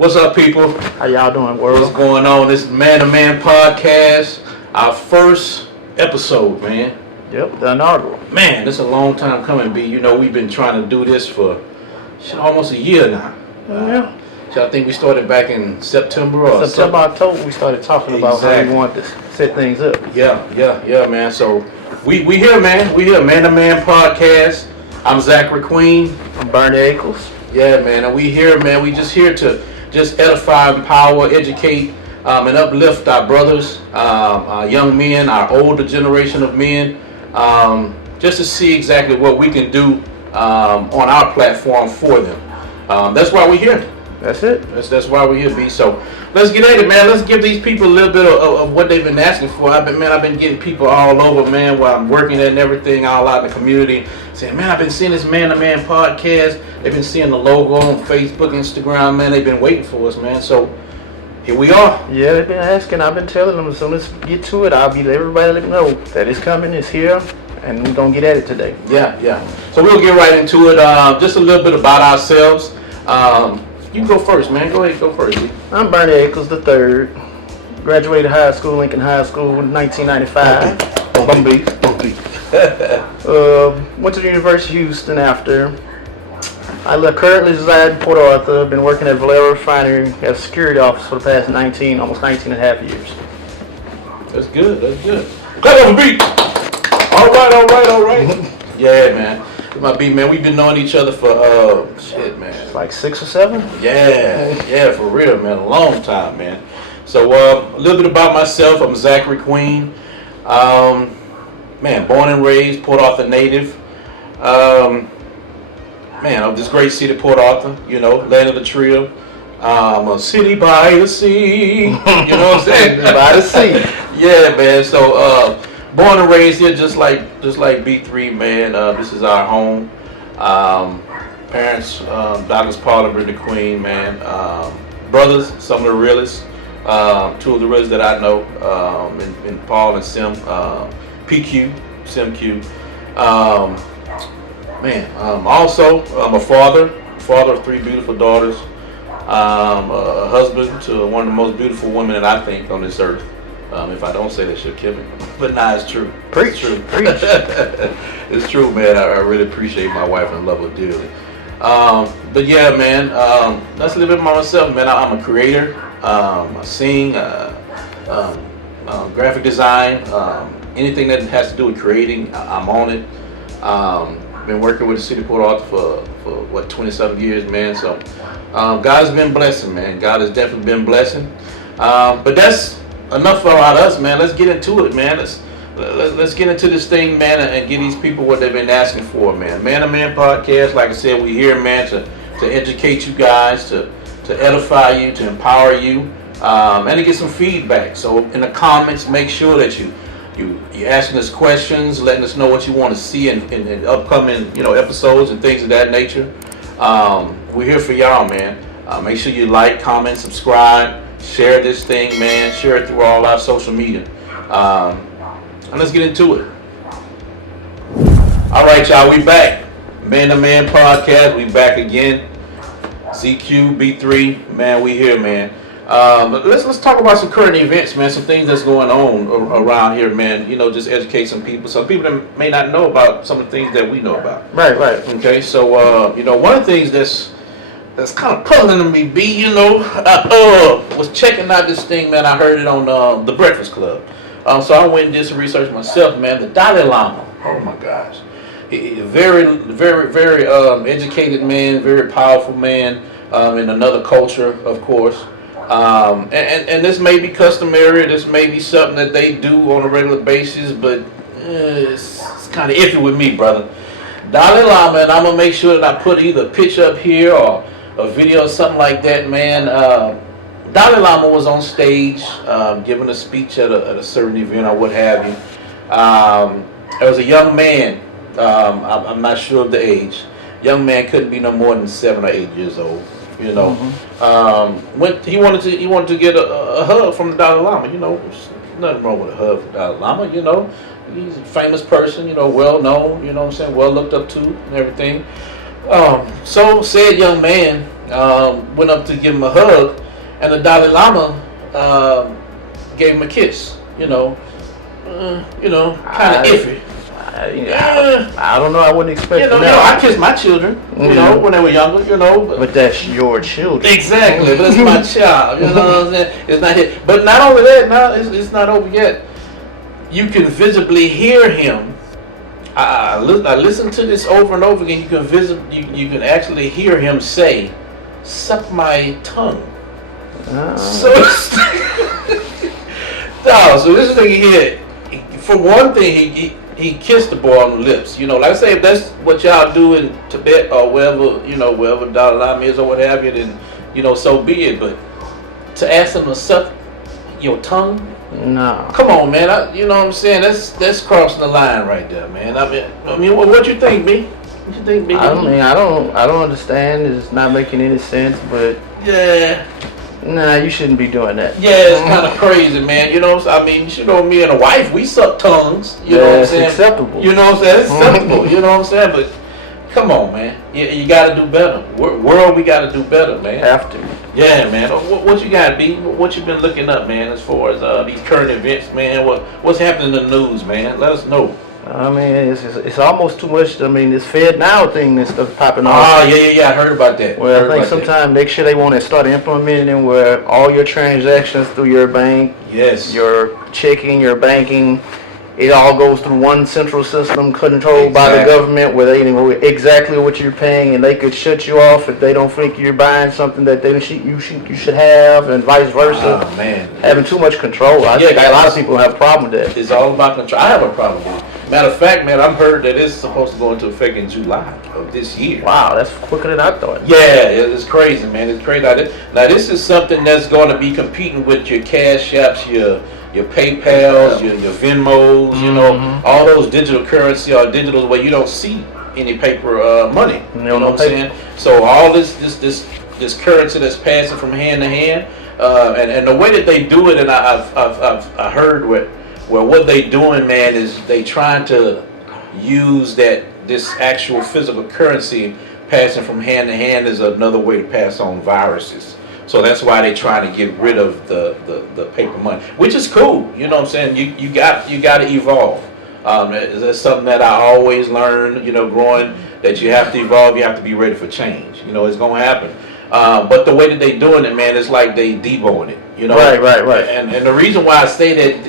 What's up, people? How y'all doing, world? What's going on? This is Man to Man podcast, our first episode, man. Yep, the inaugural. Man, this is a long time coming, B. You know, we've been trying to do this for almost a year now. Yeah. So I think we started back in September or October, we started talking about how we wanted to set things up. Yeah, man. So we here, man. We here, Man to Man podcast. I'm Zachary Queen. I'm Bernie Ackles. Yeah, man. And we here, man. We just here to just edify, empower, educate, and uplift our brothers, our young men, our older generation of men, just to see exactly what we can do on our platform for them. That's why we're here. That's it. That's why we're here, B. So let's get at it, man. Let's give these people a little bit of what they've been asking for. I've been getting people all over, man, while I'm working and everything, all out in the community, saying, man, I've been seeing this Man to Man podcast. They've been seeing the logo on Facebook, Instagram, man. They've been waiting for us, man. So here we are. Yeah, they've been asking. I've been telling them. So let's get to it. I'll be everybody let them know that it's coming. It's here, and we're gonna get at it today. Yeah. So we'll get right into it. Just a little bit about ourselves. You go first, man. Go ahead, go first. B. I'm Bernie Ackles III. Graduated high school, Lincoln High School in 1995. Bumby. Went to the University of Houston after. I currently reside in Port Arthur. I've been working at Valero Refinery as a security officer for the past almost 19 and a half years. That's good. Clap on the beat. All right. Yeah, man. My B, man, we've been knowing each other for man. Like 6 or 7? Yeah, for real, man. A long time, man. So a little bit about myself. I'm Zachary Queen. Man, born and raised, Port Arthur native. Man, of this great city, Port Arthur, land of the trio. A city by the sea. You know what I'm saying? By the sea. Yeah, man. So born and raised here, just like B3, man. This is our home. Parents, Douglas Paul and Brittany Queen, man. Brothers, some of the realest. Two of the realest that I know, in Paul and Sim. PQ, Sim Q. Also, I'm a father of 3 beautiful daughters. A husband to one of the most beautiful women that I think on this earth. If I don't say that, she'll kill me. But nah, it's true. Preach. It's true, man. I really appreciate my wife and love her dearly. But yeah, man, that's a little bit about myself, man. I'm a creator. I sing, graphic design, anything that has to do with creating, I'm on it. Been working with the city of Port Arthur for 27 years, man. So God has been blessing, man. God has definitely been blessing. But that's enough about us, man. Let's get into it, man. Let's get into this thing, man, and give these people what they've been asking for, man. Man to Man podcast, like I said, we're here, man, to educate you guys, to edify you, to empower you, and to get some feedback. So in the comments, make sure that you're asking us questions, letting us know what you want to see in upcoming, episodes and things of that nature. We're here for y'all, man. Make sure you like, comment, subscribe, share this thing, man. Share it through all our social media. And let's get into it. All right, y'all, we back. Man to Man podcast, we back again. CQ, B3, man, we here, man. Let's talk about some current events, man. Some things that's going on around here, man. Just educate some people. Some people that may not know about some of the things that we know about. Right. Okay, so one of the things that's kind of puzzling me, B. Was checking out this thing, man. I heard it on the Breakfast Club. So I went and did some research myself, man. The Dalai Lama. Oh my gosh, very, very, very educated man, very powerful man in another culture, of course. And this may be customary. This may be something that they do on a regular basis, but it's kind of iffy with me, brother. Dalai Lama, and I'm gonna make sure that I put either a picture up here or a video or something like that, man. Dalai Lama was on stage giving a speech at a certain event or what have you. There was a young man. I'm not sure of the age. Young man couldn't be no more than 7 or 8 years old. He wanted to get a hug from the Dalai Lama. There's nothing wrong with a hug from the Dalai Lama. He's a famous person. Well known. Well looked up to and everything. So said young man, went up to give him a hug, and the Dalai Lama gave him a kiss. Kind of iffy. I don't know. I wouldn't expect I kissed my children, when they were younger, But that's your children. Exactly, but it's my child. You know what I'm saying? It's not hit. But not only that, now it's not over yet. You can visibly hear him. I listen to this over and over again. You can actually hear him say, "Suck my tongue." So this thing here. For one thing, he kissed the boy on the lips. Like I say, if that's what y'all do in Tibet or wherever Dalai Lama is or what have you, then so be it. But to ask him to suck your tongue, no. Come on, man. You know what I'm saying? That's crossing the line right there, man. I mean, what you think, B? What you think, B? I don't understand. It's not making any sense. But yeah. Nah, you shouldn't be doing that. Yeah, it's kind of crazy, man. Me and a wife, we suck tongues. You know what I'm saying? It's acceptable. You know what I'm saying? It's acceptable. You know what I'm saying? But come on, man. You got to do better. World, we got to do better, man. Have to. Yeah, man. What you got, B? What you been looking up, man? As far as these current events, man. What's happening in the news, man? Let us know. It's almost too much. This Fed Now thing and stuff popping off. Oh, yeah. I heard about that. Well, I think sometime next year they want to start implementing where all your transactions through your bank, yes, your checking, your banking, it all goes through one central system controlled by the government where they know exactly what you're paying, and they could shut you off if they don't think you're buying something that you should have, and vice versa. Oh, man. Having too much control. I think a lot of people have a problem with that. It's all about control. I have a problem with it. Matter of fact, man, I've heard that it's supposed to go into effect in July of this year. Wow, that's quicker than I thought. Yeah, it's crazy, man. It's crazy. Now, this is something that's going to be competing with your Cash Apps, your PayPals, your Venmos, all those digital currency or digital where you don't see any paper money. You know what I'm saying? So all this currency that's passing from hand to hand, and the way that they do it, and I heard what they doing, man, is they trying to use this actual physical currency passing from hand to hand is another way to pass on viruses. So that's why they trying to get rid of the paper money, which is cool. You know what I'm saying? You got to evolve. That's something that I always learned, growing, that you have to evolve. You have to be ready for change. It's gonna happen. But the way that they doing it, man, it's like they deboing it. Right. And the reason why I say that,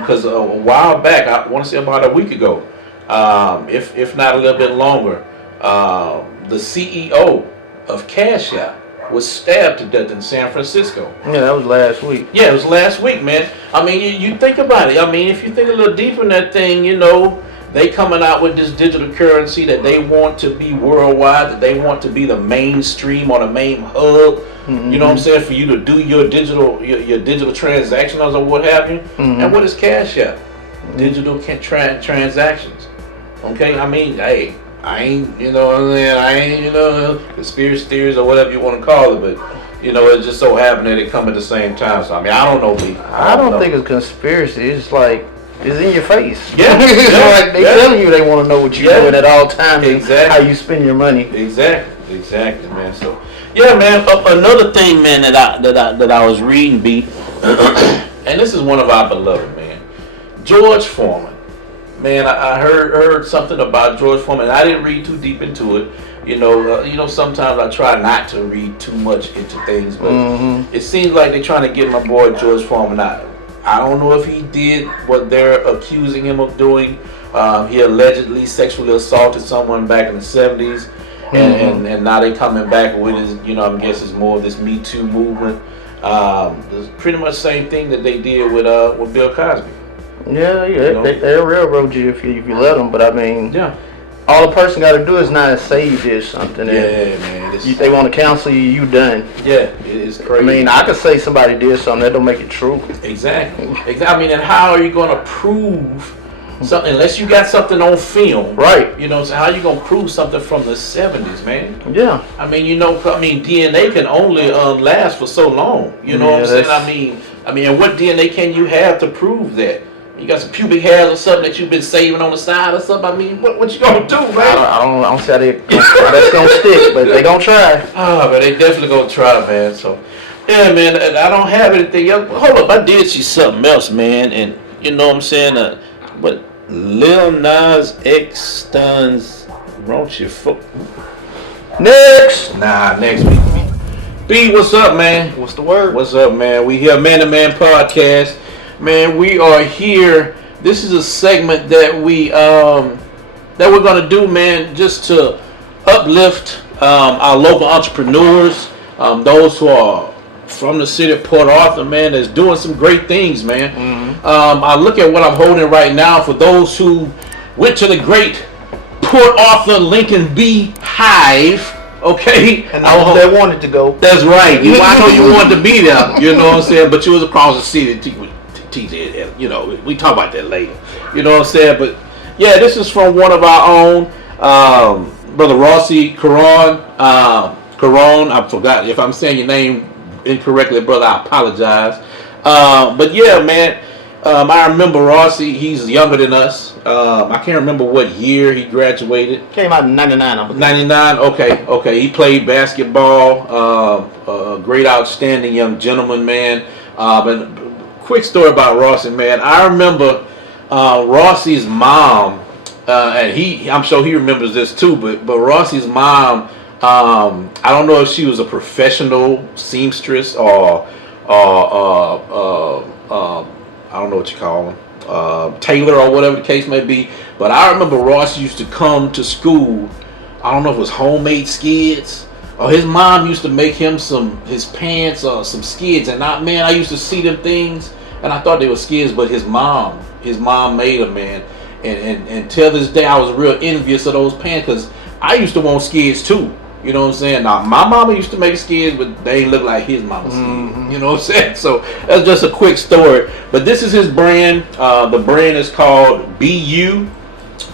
because a while back, I want to say about a week ago, if not a little bit longer, the CEO of Cash App was stabbed to death in San Francisco. Yeah, that was last week. Yeah, it was last week, man. You think about it. If you think a little deeper in that thing, they coming out with this digital currency that they want to be worldwide, that they want to be the mainstream or the main hub. Mm-hmm. You know what I'm saying? For you to do your digital transactions or what have you. Mm-hmm. And what is Cash App? Digital transactions. Okay, hey, I ain't, conspiracy theories or whatever you want to call it, but it just so happened that it come at the same time. So I don't know, B. I don't think it's conspiracy. It's like it's in your face. Yeah, like they telling you they want to know what you're doing at all times. Exactly. And how you spend your money. Exactly, man. So yeah, man. Another thing, man, that I was reading, B, and this is one of our beloved, man, George Foreman. Man, I heard something about George Foreman. I didn't read too deep into it. Sometimes I try not to read too much into things, but it seems like they're trying to get my boy George Foreman out. I don't know if he did what they're accusing him of doing. He allegedly sexually assaulted someone back in the 70s, and now they coming back with his, I guess it's more of this Me Too movement. It's pretty much the same thing that they did with Bill Cosby. Yeah, they'll railroad you if you let them. But yeah. All a person got to do is not say you did something. Yeah, man. They want to counsel you, you done. Yeah, it is crazy. I could say somebody did something, that don't make it true. Exactly. And how are you going to prove something unless you got something on film? Right. So how are you going to prove something from the 70s, man? Yeah. DNA can only last for so long. You know what I'm saying? And what DNA can you have to prove that? You got some pubic hairs or something that you've been saving on the side or something. I mean, what you gonna do, man? I don't see how that's gonna stick, but they gonna try. Oh, but they definitely gonna try, man. So, yeah, man, I don't have anything else. Hold up, I did see something else, man, and you know what I'm saying? But Lil Nas X stuns raunchy foot. Next. Nah, next week. B, what's up, man? What's the word? What's up, man? We here, Man to Man Podcast. Man, we are here. This is a segment that we're gonna do, man, just to uplift our local entrepreneurs, those who are from the city of Port Arthur, man, that's doing some great things, man. Mm-hmm. I look at what I'm holding right now for those who went to the great Port Arthur Lincoln Bee Hive. Okay, and those that wanted to go. That's right. I know you wanted to be there. You know what I'm saying? But you was across the city. You know, we talk about that later. You know what I'm saying? But yeah, this is from one of our own, Brother Rossi Caron. Caron, I forgot if I'm saying your name incorrectly, brother. I apologize. But yeah, man. I remember Rossi. He's younger than us. I can't remember what year he graduated. Came out in '99. 99. Okay. He played basketball. A great, outstanding young gentleman, man. And quick story about Rossi, man. I remember Rossi's mom, and I'm sure he remembers this too. But Rossi's mom, I don't know if she was a professional seamstress or I don't know what you call them, tailor or whatever the case may be. But I remember Ross used to come to school. I don't know if it was homemade skids or his mom used to make him his pants or some skids. And I used to see them things and I thought they were skids, but his mom made them, man. And till this day, I was real envious of those pants because I used to want skids too. You know what I'm saying? Now, my mama used to make skids, but they ain't look like his mama's skids. Mm-hmm. You know what I'm saying? So that's just a quick story. But this is his brand. The brand is called BU.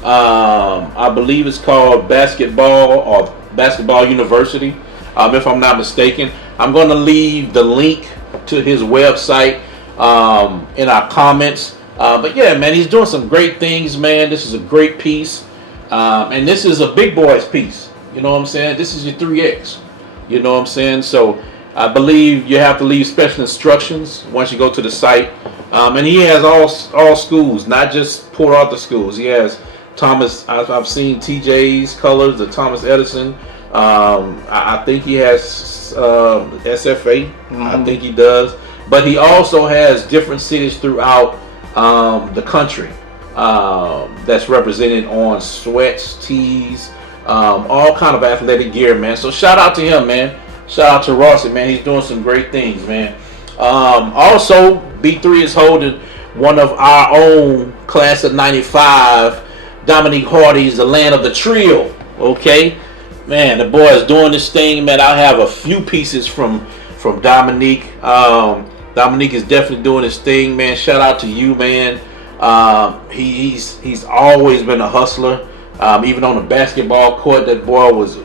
I believe it's called Basketball University, if I'm not mistaken. I'm going to leave the link to his website in our comments. But yeah, man, he's doing some great things, man. This is a great piece. And this is a big boy's piece. You know what I'm saying? This is your 3X. You know what I'm saying? So I believe you have to leave special instructions once you go to the site. And he has all schools, not just Port Arthur schools. He has Thomas. I've seen TJ's colors, the Thomas Edison. I think he has SFA. Mm-hmm. I think he does. But he also has different cities throughout the country that's represented on sweats, tees, all kind of athletic gear, man. So shout out to him, man. Shout out to Rossi, man. He's doing some great things, man. Also, B3 is holding one of our own class of 95, Dominique Hardy's The Land of the Trio. Okay, man, the boy is doing this thing, man. I have a few pieces from Dominique. Dominique is definitely doing his thing, man. Shout out to you, man. He's always been a hustler. Even on the basketball court, that boy was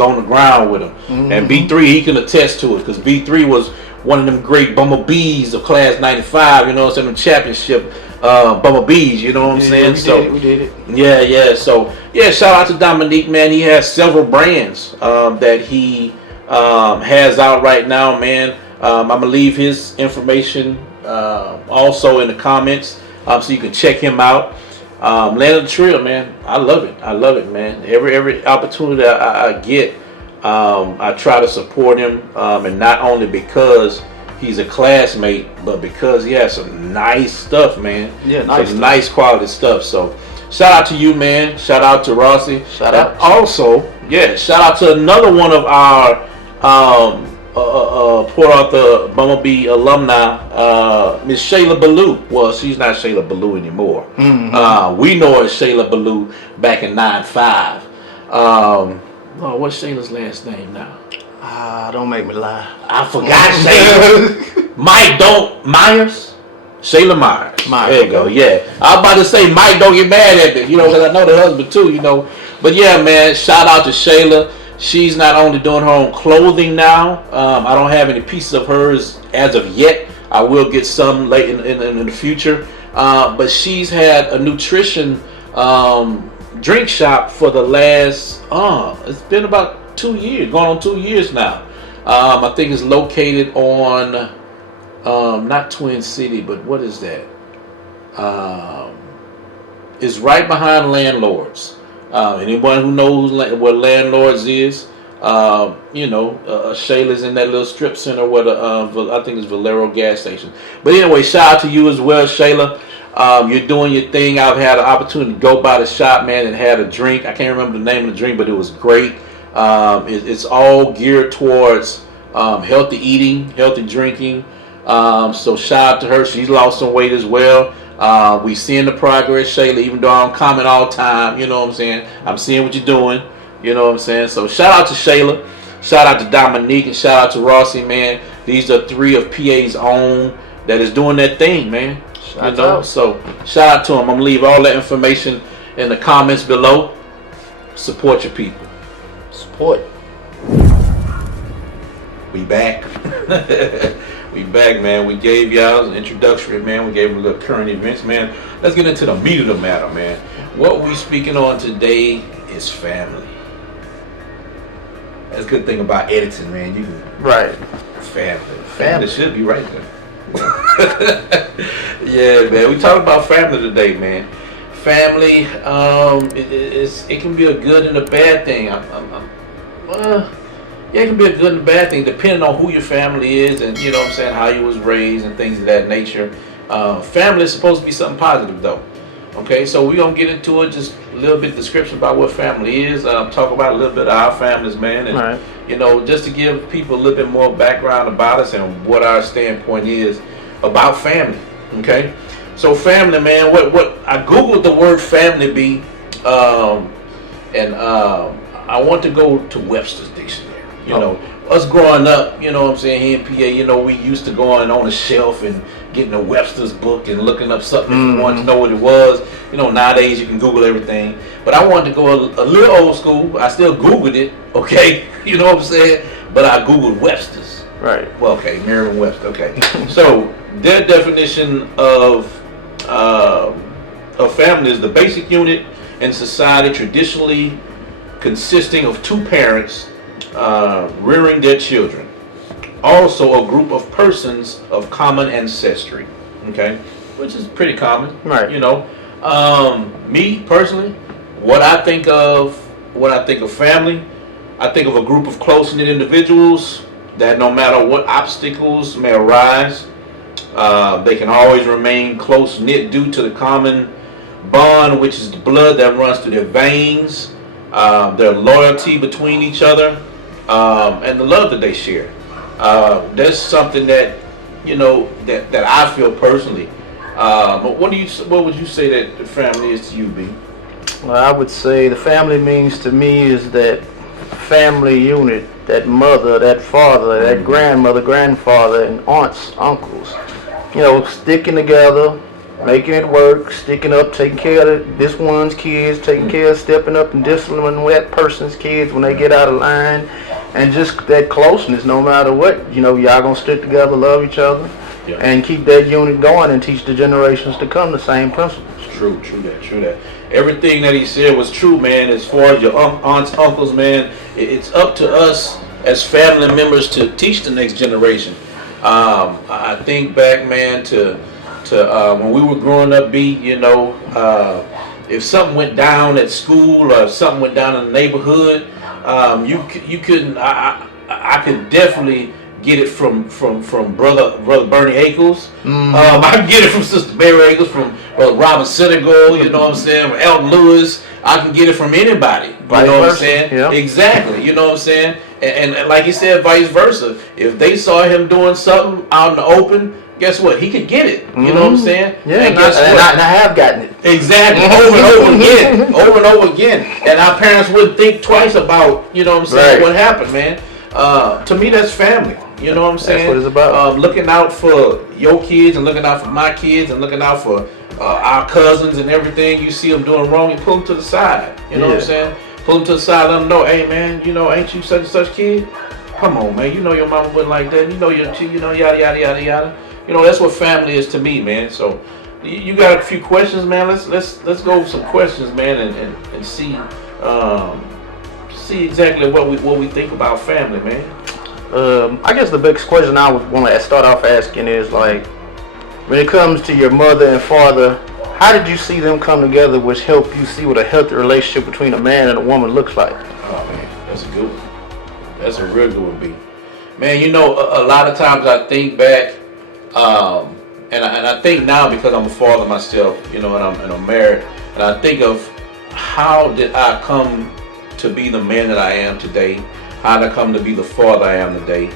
on the ground with him. Mm-hmm. And B3, he can attest to it because B3 was one of them great bumblebees of class 95. You know what I'm saying? Championship bumblebees. You know what I'm saying? We did it. Yeah. So yeah, shout out to Dominique, man. He has several brands that he has out right now, man. I'm gonna leave his information also in the comments, so you can check him out. Land of the Trio, man. I love it, man. Every opportunity that I get, I try to support him, and not only because he's a classmate, but because he has some nice stuff, man. Yeah, nice quality stuff. So, shout out to you, man. Shout out to Rossi. Shout out. Also, yeah, shout out to another one of our Port Arthur Bumblebee alumni, Miss Shayla Ballou. Well, she's not Shayla Ballou anymore. Mm-hmm. We know her as Shayla Ballou back in 9-5. What's Shayla's last name now? Don't make me lie. I forgot Shayla. Myers? Shayla Myers. There you go. Yeah. I was about to say, Mike, don't get mad at me, because I know the husband too, But yeah, man, shout out to Shayla. She's not only doing her own clothing now. I don't have any pieces of hers as of yet. I will get some late in the future. but she's had a nutrition drink shop for the last it's been about 2 years, going on 2 years now. I think it's located on not Twin City, but what is that? It's right behind Landlords. Anyone who knows what Landlords is, Shayla's in that little strip center where I think it's Valero gas station. But anyway, shout out to you as well, Shayla. You're doing your thing. I've had an opportunity to go by the shop, man, and had a drink. I can't remember the name of the drink, but it was great. It's all geared towards healthy eating, healthy drinking. So shout out to her. She's lost some weight as well. We seeing the progress, Shayla, even though I don't comment all the time, you know what I'm saying? I'm seeing what you're doing, you know what I'm saying? So shout out to Shayla, shout out to Dominique, and shout out to Rossi, man. These are 3 of PA's own that is doing that thing, man. So shout out to them. I'm gonna leave all that information in the comments below. Support your people. Support. We back. We back, man. We gave y'all an introductory, man. We gave them a little current events, man. Let's get into the meat of the matter, man. What we speaking on today is family. That's a good thing about editing, man. You can Right. Family. Family should be right there. Yeah, man. We talking about family today, man. Family, it can be a good and a bad thing. Yeah, it can be a good and a bad thing depending on who your family is and, you know what I'm saying, how you was raised and things of that nature. Family is supposed to be something positive, though. Okay, so we're going to get into it, just a little bit of description about what family is. Talk about a little bit of our families, man. And, right. Just to give people a little bit more background about us and what our standpoint is about family. Okay, so family, man, what I Googled the word family be, and I want to go to Webster's Dictionary. Us growing up, you know what I'm saying, here in PA, we used to going on a shelf and getting a Webster's book and looking up something if you wanted to know what it was. Nowadays you can Google everything. But I wanted to go a little old school. I still Googled it, okay? You know what I'm saying? But I Googled Webster's. Right. Well, okay, Merriam-Webster, okay. So their definition of family is the basic unit in society traditionally consisting of 2 parents rearing their children. Also a group of persons of common ancestry. Okay? Which is pretty common. Right. Me personally, when I think of family, I think of a group of close-knit individuals that no matter what obstacles may arise, they can always remain close-knit due to the common bond, which is the blood that runs through their veins, their loyalty between each other, and the love that they share. That's something that that I feel personally. What would you say that the family is to you, B? Well, I would say the family means to me is that family unit, that mother, that father, that grandmother, grandfather, and aunts, uncles. Sticking together, making it work, sticking up, taking care of this one's kids, taking care of stepping up and disciplining that person's kids when they get out of line, and just that closeness no matter what. Y'all gonna stick together, love each other, and keep that unit going and teach the generations to come the same principles. True that. Everything that he said was true, man. As far as your aunts, uncles, man, it's up to us as family members to teach the next generation. I think back, man, to when we were growing up, if something went down at school or if something went down in the neighborhood, you couldn't. I could definitely get it from brother Bernie Ackles. I can get it from Sister Mary Ackles, from Brother Robert Senegal. You know what I'm saying? From Elton Lewis. I can get it from anybody. You know what I'm saying? Yeah. Exactly. You know what I'm saying? And like you said, vice versa. If they saw him doing something out in the open, guess what? He could get it. You know what I'm saying? Yeah, and guess what? And I have gotten it. Exactly. Over and over again. Over and over again. And our parents wouldn't think twice about, you know what I'm saying, what happened, man. To me, that's family. You know what I'm saying? That's what it's about. Looking out for your kids and looking out for my kids and looking out for our cousins and everything. You see them doing wrong, you pull them to the side. You know what I'm saying? Pull them to the side, let them know, hey, man, ain't you such and such kid? Come on, man. Your mama wasn't like that. Your yada, yada, yada, yada. That's what family is to me, man. So, You got a few questions, man. Let's go with some questions, man, and see see exactly what we think about family, man. I guess the biggest question I would want to start off asking is like, when it comes to your mother and father, how did you see them come together, which helped you see what a healthy relationship between a man and a woman looks like? Oh man, that's a good one. That's a real good one, B. Man, you know, a lot of times I think back, and I think now because I'm a father myself, you know, and I'm married, and I think of how did I come to be the man that I am today? How did I come to be the father I am today?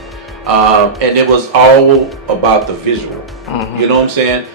And it was all about the visual. You know what I'm saying?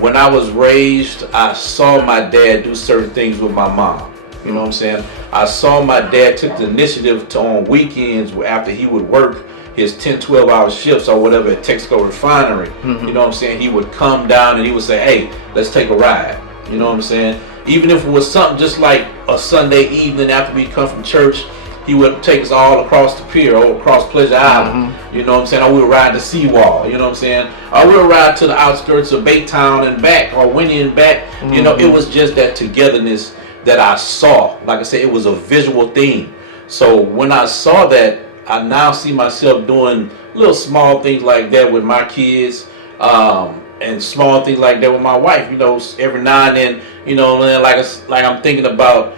When I was raised, I saw my dad do certain things with my mom. You know what I'm saying? I saw my dad took the initiative to on weekends after he would work his 10, 12 hour shifts or whatever at Texaco Refinery. You know what I'm saying? He would come down and he would say, hey, let's take a ride. You know what I'm saying? Even if it was something just like a Sunday evening after we come from church, he would take us all across the pier or across Pleasure Island. You know what I'm saying? Or we would ride the seawall. You know what I'm saying? Or we would ride to the outskirts of Baytown and back, or Winnie and back. You know, it was just that togetherness that I saw. Like I said, it was a visual thing. So when I saw that, I now see myself doing little small things like that with my kids, and small things like that with my wife. You know, every now and then, you know, like I'm thinking about.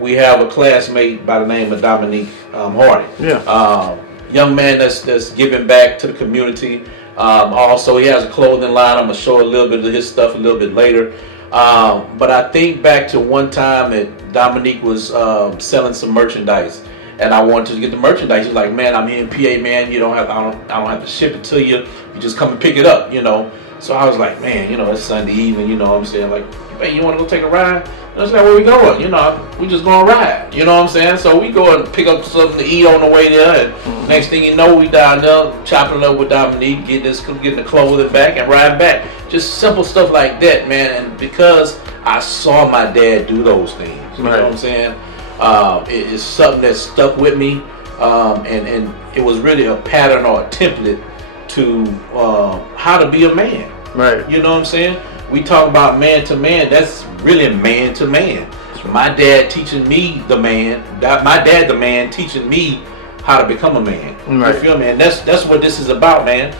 We have a classmate by the name of Dominique Hardy. Young man that's giving back to the community. Also, he has a clothing line. I'm gonna show a little bit of his stuff a little bit later. But I think back to one time that Dominique was selling some merchandise, and I wanted to get the merchandise. He's like, "Man, I'm here in PA, man. I don't have to ship it to you. You just come and pick it up, you know." So I was like, "Man, you know, it's Sunday evening. You know what I'm saying? Like, hey, you want to go take a ride?" I was like, "Where we going? You know, we just going to ride." You know what I'm saying? So we go and pick up something to eat on the way there, and next thing you know, we down there chopping it up with Dominique, getting the clothing back and riding back. Just simple stuff like that, man. And because I saw my dad do those things, you know what I'm saying? It is something that stuck with me, and it was really a pattern or a template to how to be a man. Right. You know what I'm saying? We talk about man to man. That's really man to man. My dad teaching me the man. My dad the man teaching me how to become a man. Right. You feel me? And that's what this is about, man.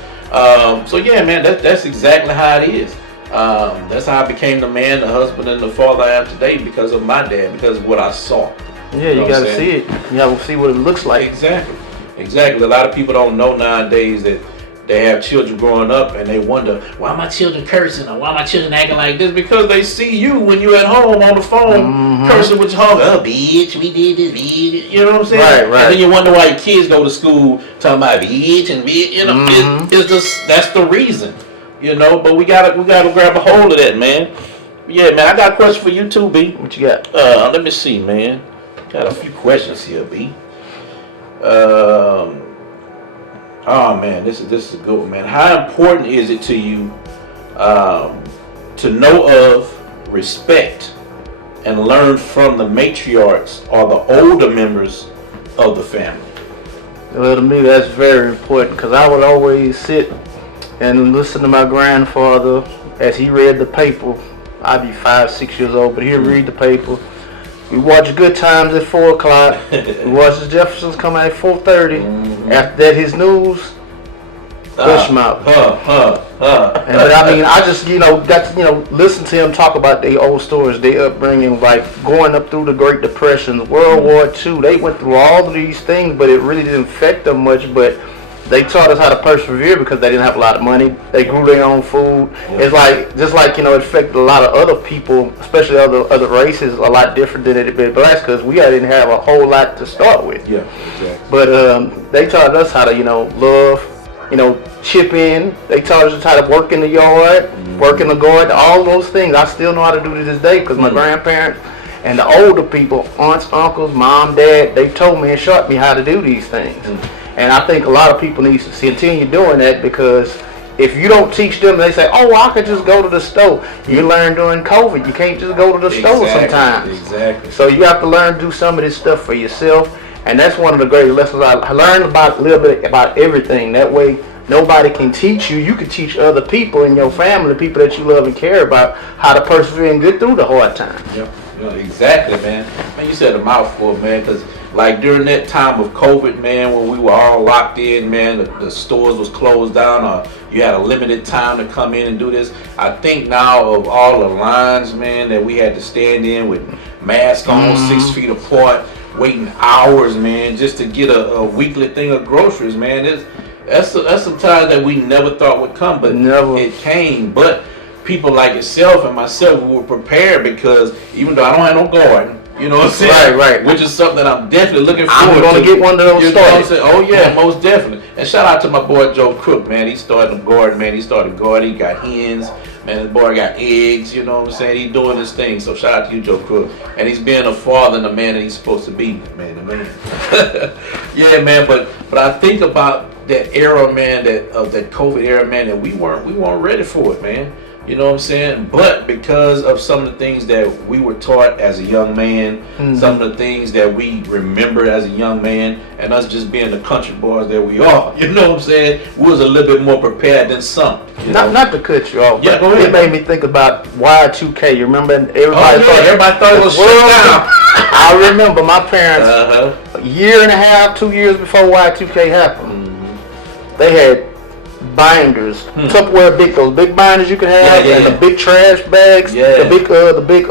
So yeah, man. That's exactly how it is. That's how I became the man, the husband, and the father I am today because of my dad. Because of what I saw. Yeah, you gotta see it. You gotta see what it looks like. Exactly. A lot of people don't know nowadays that they have children growing up and they wonder, why my children cursing or why my children acting like this? Because they see you when you're at home on the phone cursing with your home. Oh, bitch, we did this, bitch. You know what I'm saying? Right. And then you wonder why your kids go to school talking about bitch and bitch. You know, it's just, that's the reason. You know, but we gotta grab a hold of that, man. Yeah, man, I got a question for you too, B. What you got? Let me see, man. Got a few questions here, B. Oh man, this is a good one, man. How important is it to you to know of, respect, and learn from the matriarchs or the older members of the family? Well, to me, that's very important because I would always sit and listen to my grandfather as he read the paper. I'd be 5, 6 years old, but he'd read the paper. We watch Good Times at 4 o'clock. We watch the Jeffersons come out at 4:30. After that, his news. Push him out. And but I mean, I just got to listen to him talk about their old stories, their upbringing, like going up through the Great Depression, World War II. They went through all of these things, but it really didn't affect them much. But they taught us how to persevere because they didn't have a lot of money. They grew their own food. It's like it affected a lot of other people, especially other races, a lot different than it did blacks because we didn't have a whole lot to start with. Yeah, exactly. But they taught us how to love, chip in. They taught us how to work in the yard, work in the garden, all those things. I still know how to do to this day because my grandparents and the older people, aunts, uncles, mom, dad, they told me and showed me how to do these things. And I think a lot of people need to continue doing that because if you don't teach them, they say, "Oh, I could just go to the store." You learned during COVID, you can't just go to the store sometimes. Exactly. So you have to learn to do some of this stuff for yourself, and that's one of the great lessons I learned about a little bit about everything. That way, nobody can teach you. You can teach other people in your family, people that you love and care about, how to persevere and get through the hard time. Yep. Exactly, man. Man, you said a mouthful, man, because like during that time of COVID, man, when we were all locked in, man, the stores was closed down, or you had a limited time to come in and do this. I think now of all the lines, man, that we had to stand in with masks on, 6 feet apart, waiting hours, man, just to get a weekly thing of groceries, man. That's some time that we never thought would come, but it came. But people like yourself and myself, we were prepared, because even though I don't have no garden, you know what I'm saying? Right. Which is something that I'm definitely looking forward to. I'm going to get one of those started. Oh, yeah, most definitely. And shout out to my boy Joe Crook, man. He started a garden, man. He started garden. He got hens. Man, his boy got eggs, you know what I'm saying? He's doing his thing. So shout out to you, Joe Crook. And he's being a father and a man that he's supposed to be, man. Yeah, man. But I think about that era, man, of that COVID era, man, and we weren't ready for it, man. You know what I'm saying? But because of some of the things that we were taught as a young man, some of the things that we remember as a young man, and us just being the country boys that we are, you know what I'm saying? We was a little bit more prepared than some. Not to cut you off, yeah, but it made me think about Y2K. You remember everybody thought it was shut down. I remember my parents, a year and a half, 2 years before Y2K happened, they had binders, Tupperware, those big binders you can have, and the big trash bags, the big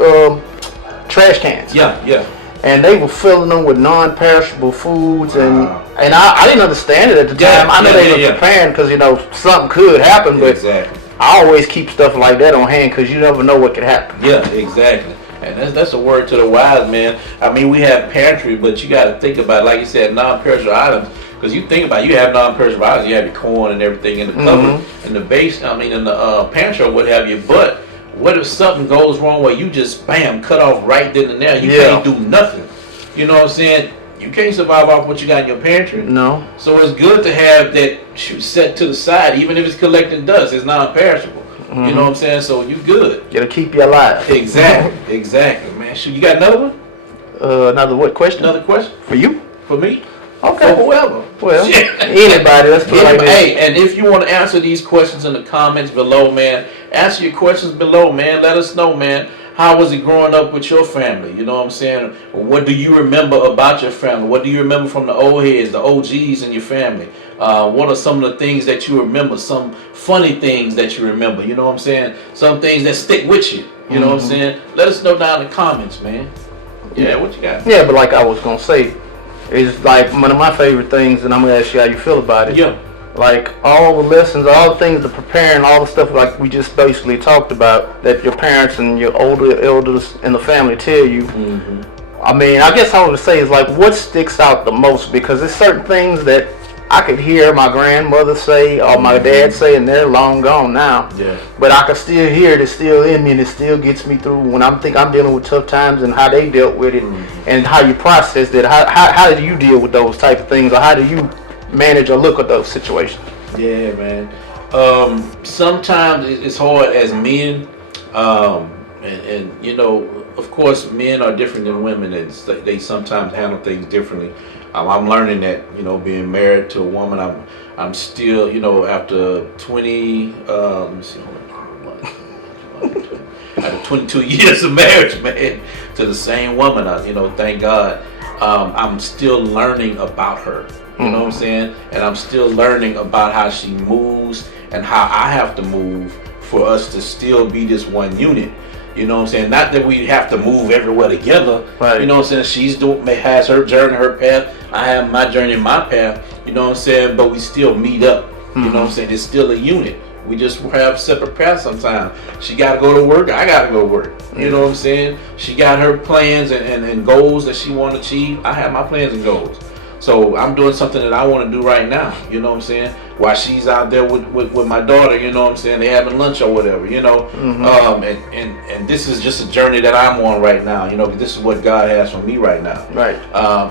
trash cans. Yeah. And they were filling them with non-perishable foods, and I didn't understand it at the time. I know they were preparing because something could happen, but I always keep stuff like that on hand because you never know what could happen. Yeah, exactly. And that's a word to the wise, man. I mean, we have pantry, but you got to think about, like you said, non-perishable items. Because you think about it, you have non-perishable items, you have your corn and everything in the cupboard, in the base, in the pantry or what have you. But what if something goes wrong where you just, bam, cut off right then and there? You can't do nothing. You know what I'm saying? You can't survive off what you got in your pantry. No. So it's good to have that set to the side, even if it's collecting dust. It's non-perishable. You know what I'm saying? So you good. It'll keep you alive. Exactly, man. You got another one? Another what question? Another question? For you? For me? Okay. For whoever. Well, anybody. Let's put it like this. Hey, and if you want to answer these questions in the comments below, man, answer your questions below, man. Let us know, man. How was it growing up with your family? You know what I'm saying? What do you remember about your family? What do you remember from the old heads, the OGs in your family? What are some of the things that you remember? Some funny things that you remember? You know what I'm saying? Some things that stick with you. You know what I'm saying? Let us know down in the comments, man. Yeah, what you got? Yeah, but like I was going to say, it's like one of my favorite things, and I'm going to ask you how you feel about it. Yeah. Like all the lessons, all the things, the preparing, all the stuff like we just basically talked about that your parents and your older elders in the family tell you. I mean, I guess I would say is like what sticks out the most, because there's certain things that I could hear my grandmother say or my dad say, and they're long gone now. Yeah. But I can still hear it. It's still in me, and it still gets me through when I'm dealing with tough times and how they dealt with it, and how you processed it. How do you deal with those type of things, or how do you manage or look at those situations? Yeah, man. Sometimes it's hard as men, and of course, men are different than women, and they sometimes handle things differently. I'm learning that, being married to a woman, I'm still, after 20, after 22 years of marriage, man, to the same woman, thank God, I'm still learning about her. You know what I'm saying? And I'm still learning about how she moves and how I have to move for us to still be this one unit. You know what I'm saying? Not that we have to move everywhere together. Right. You know what I'm saying? Has her journey, her path. I have my journey, my path. You know what I'm saying? But we still meet up. You know what I'm saying? It's still a unit. We just have separate paths sometimes. She got to go to work. I got to go to work. You know what I'm saying? She got her plans and goals that she want to achieve. I have my plans and goals. So I'm doing something that I want to do right now, you know what I'm saying? While she's out there with my daughter, you know what I'm saying? They having lunch or whatever, and this is just a journey that I'm on right now, this is what God has for me right now. Right.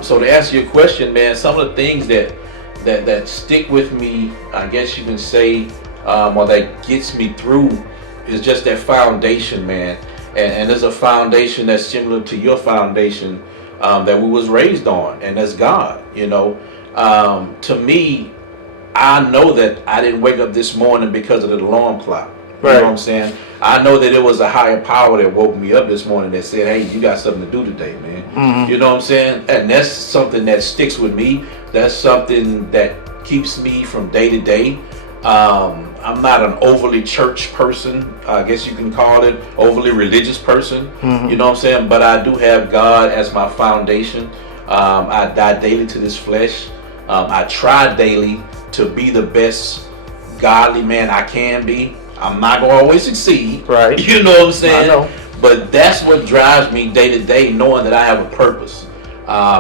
So to answer your question, man, some of the things that stick with me, I guess you can say, or that gets me through is just that foundation, man. And there's a foundation that's similar to your foundation, that we was raised on, and that's God. To me, I know that I didn't wake up this morning because of the alarm clock. You Right. know what I'm saying? I know that it was a higher power that woke me up this morning that said, hey, you got something to do today, man. Mm-hmm. You know what I'm saying? And that's something that sticks with me. That's something that keeps me from day to day. I'm not an overly church person. I guess you can call it overly religious person. Mm-hmm. You know what I'm saying? But I do have God as my foundation. I die daily to this flesh. I try daily to be the best godly man I can be. I'm not going to always succeed. Right. You know what I'm saying? I know. But that's what drives me day to day, knowing that I have a purpose.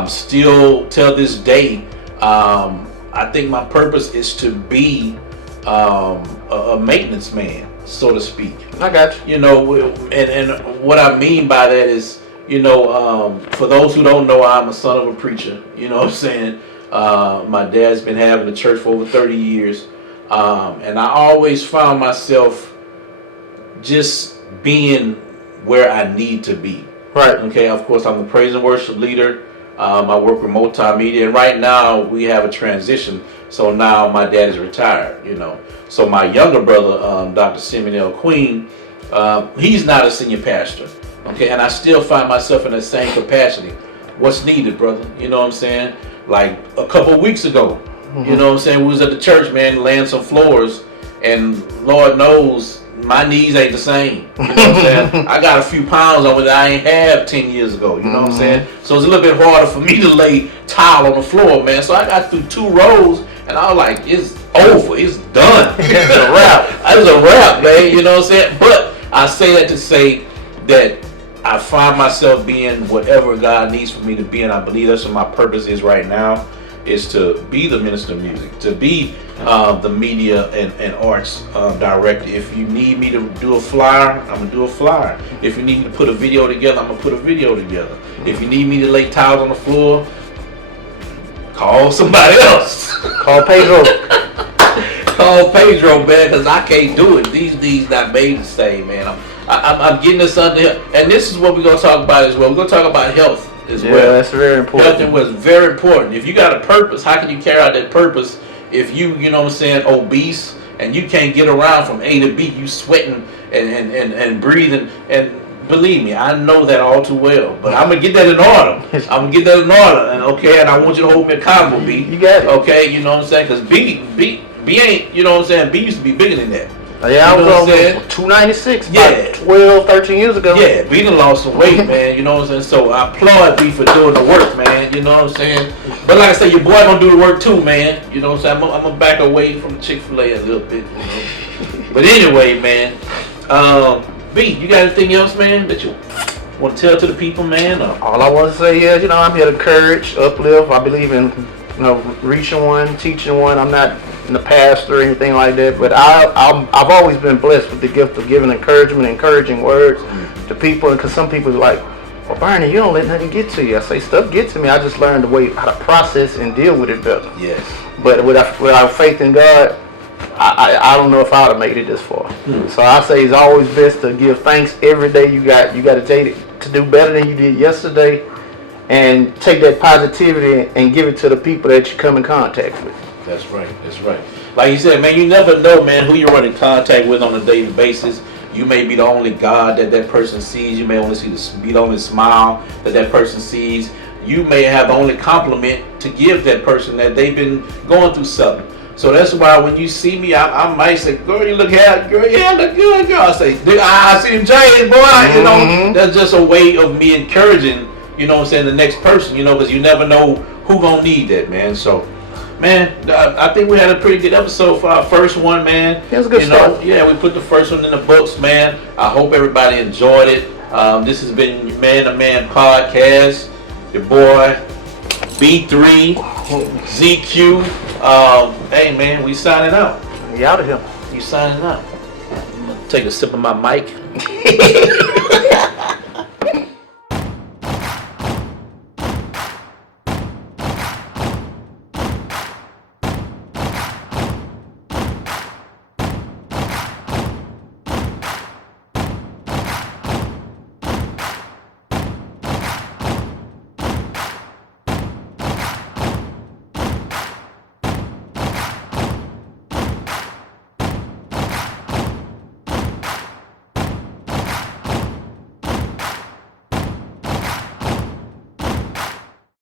Still till this day, I think my purpose is to be a maintenance man, so to speak. I got you. You know, and what I mean by that is, you know, for those who don't know, I'm a son of a preacher. You know what I'm saying? My dad's been having a church for over 30 years. And I always found myself just being where I need to be. Right. Okay, of course, I'm the praise and worship leader. I work with multimedia, and right now we have a transition. So now my dad is retired, you know. So my younger brother, Dr. Simeon L. Queen, he's not a senior pastor. Okay, and I still find myself in the same capacity. What's needed, brother? You know what I'm saying? Like a couple of weeks ago, you know what I'm saying? We was at the church, man, laying some floors, and Lord knows my knees ain't the same. You know what I'm saying? I got a few pounds on it that I ain't have 10 years ago. You know what I'm saying? So it's a little bit harder for me to lay tile on the floor, man. So I got through 2 rows, and I was like, it's over. It's done. It's a wrap. It's a wrap, man. You know what I'm saying? But I say that to say that I find myself being whatever God needs for me to be, and I believe that's what my purpose is right now, is to be the minister of music, to be the media and arts director. If you need me to do a flyer, I'm going to do a flyer. If you need me to put a video together, I'm going to put a video together. If you need me to lay tiles on the floor, call somebody else. Call Pedro. Call Pedro, man, because I can't do it. These not made to stay, man. I'm getting this under here. And this is what we're going to talk about as well. We're going to talk about health as well. Yeah, that's very important. Health was very important. If you got a purpose, how can you carry out that purpose if you know what I'm saying, obese, and you can't get around from A to B, you sweating and breathing, and believe me, I know that all too well. But I'm gonna get that in order. I'm gonna get that in order, and okay, and I want you to hold me accountable, B. You got it. Okay, you know what I'm saying? Because B ain't, you know what I'm saying, B used to be bigger than that. Yeah, I You was know what I'm on saying? 296 Yeah. about 12, 13 years ago. Yeah, B done lost some weight, man. You know what I'm saying? So I applaud B for doing the work, man. You know what I'm saying? But like I said, your boy gonna do the work too, man. You know what I'm saying? I'm gonna back away from Chick-fil-A a little bit. You know? But anyway, man. B, you got anything else, man, that you want to tell to the people, man? Or? All I want to say is, I'm here to encourage, uplift. I believe in, reaching one, teaching one. I'm not in the pastor or anything like that, but I've always been blessed with the gift of giving encouragement, encouraging words to people. Because some people are like, well, Bernie, you don't let nothing get to you. I say, stuff gets to me. I just learned the way how to process and deal with it better. Yes. But without faith in God, I don't know if I would have made it this far. So I say it's always best to give thanks every day you got. You got to take it to do better than you did yesterday, and take that positivity and give it to the people that you come in contact with. That's right. That's right. Like you said, man, you never know, man, who you're running contact with on a daily basis. You may be the only God that person sees. You may only be the only smile that person sees. You may have the only compliment to give that person that they've been going through something. So that's why when you see me, I might say, girl, you look happy. Girl, yeah, look good, girl. I say, I see him change, boy. You know, that's just a way of me encouraging, you know what I'm saying, the next person, because you never know who gonna need that, man. So, man, I think we had a pretty good episode for our first one, man. It was a good start. Yeah, we put the first one in the books, man. I hope everybody enjoyed it. This has been Man to Man Podcast. Your boy, B3, ZQ. Hey, man, we signing out. You out of here. You signing out. I'm gonna take a sip of my mic.